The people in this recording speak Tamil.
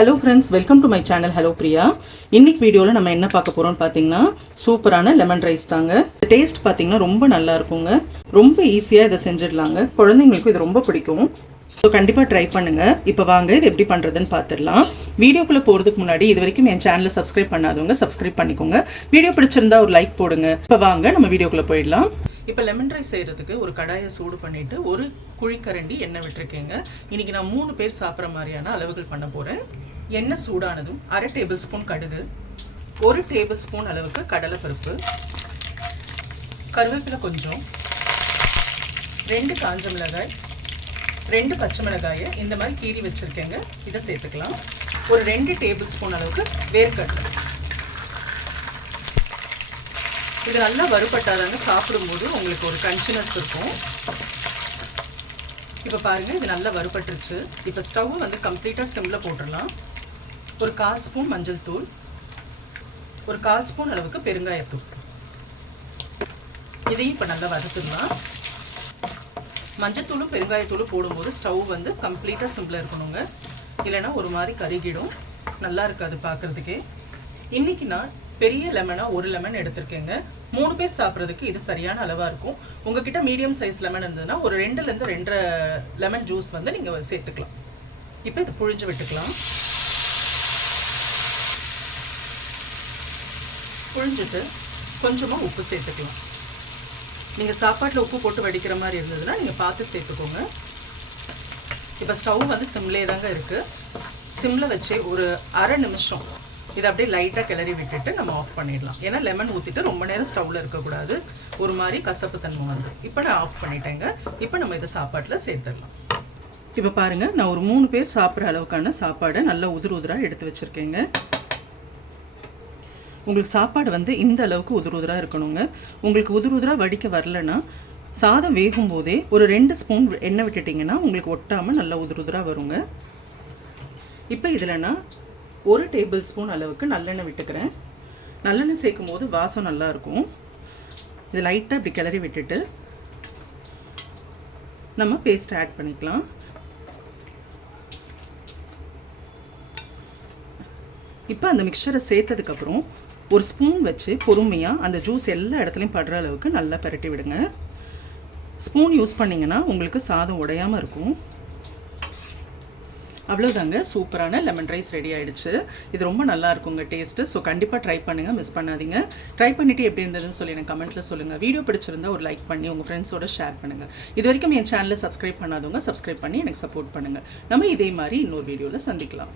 Hello friends welcome to my channel hello Priya இன்னைக்கு வீடியோவில் நம்ம என்ன பார்க்க போகிறோம்னு பார்த்தீங்கன்னா சூப்பரான லெமன் ரைஸ் தாங்க. டேஸ்ட் பார்த்தீங்கன்னா ரொம்ப நல்லா இருக்குங்க. ரொம்ப ஈஸியாக இதை செஞ்சிடலாங்க. குழந்தைங்களுக்கும் இது ரொம்ப பிடிக்கும். ஸோ கண்டிப்பாக ட்ரை பண்ணுங்க. இப்போ வாங்க இது எப்படி பண்ணுறதுன்னு பார்த்துடலாம். வீடியோக்குள்ளே போகிறதுக்கு முன்னாடி இது வரைக்கும் என் சேனலை சப்ஸ்கிரைப் பண்ணாதவங்க சப்ஸ்கிரைப் பண்ணிக்கோங்க. வீடியோ பிடிச்சிருந்தா ஒரு லைக் போடுங்க. இப்போ வாங்க நம்ம வீடியோக்குள்ளே போயிடலாம். இப்போ லெமன் ரைஸ் செய்கிறதுக்கு ஒரு கடாயை சூடு பண்ணிவிட்டு ஒரு குழிக்கரண்டி எண்ணெய் விட்டுருக்கேங்க. இன்றைக்கி நான் மூணு பேர் சாப்பிட்ற மாதிரியான அளவுகள் பண்ண போகிறேன் எண்ணெய் சூடானதும் அரை டேபிள் ஸ்பூன் கடுகு ஒரு டேபிள் ஸ்பூன் அளவுக்கு கடலைப்பருப்பு கருவேப்பிலை கொஞ்சம் ரெண்டு காஞ்ச மிளகாய் ரெண்டு பச்சை மிளகாயை இந்த மாதிரி கீறி வச்சுருக்கேங்க. இதை சேர்த்துக்கலாம். ஒரு ரெண்டு டேபிள் ஸ்பூன் அளவுக்கு வேர்க்கடலை. இது நல்லா வறுபட்டாதாங்க சாப்பிடும்போது உங்களுக்கு ஒரு கன்சினஸ் இருக்கும். இப்போ பாருங்கள் இது நல்லா வறுபட்டுருச்சு. இப்போ ஸ்டவ் வந்து கம்ப்ளீட்டாக சிம்மில் போட்டுடலாம். ஒரு கால் ஸ்பூன் மஞ்சள் தூள் ஒரு கால் ஸ்பூன் அளவுக்கு பெருங்காயத்தூள். இதையும் இப்போ நல்லா வதக்குங்களா மஞ்சத்தூளும் பெருங்காயத்தூளும் போடும்போது ஸ்டவ் வந்து கம்ப்ளீட்டாக சிம்பிளாக இருக்கணுங்க. இல்லைன்னா ஒரு மாதிரி கருகிடும். நல்லா இருக்காது பார்க்குறதுக்கே இன்றைக்கி நான் பெரிய லெமனாக ஒரு லெமன் எடுத்திருக்கேங்க. மூணு பேர் சாப்பிட்றதுக்கு இது சரியான அளவாக இருக்கும். உங்ககிட்ட மீடியம் சைஸ் லெமன் இருந்ததுன்னா ஒரு ரெண்டுலேருந்து ரெண்டரை லெமன் ஜூஸ் வந்து நீங்கள் சேர்த்துக்கலாம். இப்போ இது புழிஞ்சு விட்டுக்கலாம். புழிஞ்சிட்டு கொஞ்சமாக உப்பு சேர்த்துக்கலாம். நீங்கள் சாப்பாட்டில் உப்பு போட்டு வடிக்கிற மாதிரி இருந்ததுன்னா நீங்கள் பார்த்து சேர்த்துக்கோங்க. இப்போ ஸ்டவ் வந்து சிம்லே தாங்க இருக்குது சிம்மில் வச்சு ஒரு அரை நிமிஷம் இதை அப்படியே லைட்டாக கிளறி விட்டுட்டு நம்ம ஆஃப் பண்ணிடலாம். ஏன்னா லெமன் ஊற்றிட்டு ரொம்ப நேரம் ஸ்டவ்வில் இருக்கக்கூடாது. ஒரு மாதிரி கசப்பு தன்மை வந்து. இப்போ நான் ஆஃப் பண்ணிட்டேங்க. இப்போ நம்ம இதை சாப்பாட்டில் சேர்த்துடலாம். இப்போ பாருங்கள் நான் ஒரு மூணு பேர் சாப்பிட்ற அளவுக்கான சாப்பாடை நல்லா உதிர் உதிராக எடுத்து வச்சுருக்கேங்க. உங்களுக்கு சாப்பாடு வந்து இந்த அளவுக்கு உதிர் உதிராக இருக்கணுங்க. உங்களுக்கு உதிர் உதிராக வடிக்க வரலன்னா சாதம் வேகும் போதே ஒரு ரெண்டு ஸ்பூன் எண்ணெய் விட்டுட்டிங்கன்னா உங்களுக்கு ஒட்டாமல் நல்லா உதிர் உதிராக வருங்க. இப்போ இதில் ஒரு டேபிள் ஸ்பூன் அளவுக்கு நல்லெண்ணெய் விட்டுக்கிறேன். நல்லெண்ணெய் சேர்க்கும் போது வாசம் நல்லாயிருக்கும் இது லைட்டாக இப்படி கிளறி விட்டுட்டு நம்ம பேஸ்ட் ஆட் பண்ணிக்கலாம். இப்போ அந்த மிக்சரை சேர்த்ததுக்கப்புறம் ஒரு ஸ்பூன் வச்சு பொறுமையாக அந்த ஜூஸ் எல்லா இடத்துலையும் படுற அளவுக்கு நல்லா பரட்டி விடுங்க. ஸ்பூன் யூஸ் பண்ணிங்கன்னா உங்களுக்கு சாதம் உடையாமல் இருக்கும். அவ்வளோதாங்க சூப்பரான லெமன் ரைஸ் ரெடி ஆகிடுச்சு இது ரொம்ப நல்லா இருக்குங்க டேஸ்ட்டு ஸோ கண்டிப்பாக ட்ரை பண்ணுங்கள் மிஸ் பண்ணாதீங்க. ட்ரை பண்ணிவிட்டு எப்படி இருந்ததுன்னு சொல்லி எனக்கு கமெண்ட்டில் சொல்லுங்கள் வீடியோ பிடிச்சிருந்தா ஒரு லைக் பண்ணி உங்கள் ஃப்ரெண்ட்ஸோட ஷேர் பண்ணுங்கள் இது வரைக்கும் என் சேனலை சப்ஸ்கிரைப் பண்ணாதவங்க சப்ஸ்கிரைப் பண்ணி எனக்கு சப்போர்ட் பண்ணுங்கள் நம்ம இதே மாதிரி இன்னொரு வீடியோவில் சந்திக்கலாம்.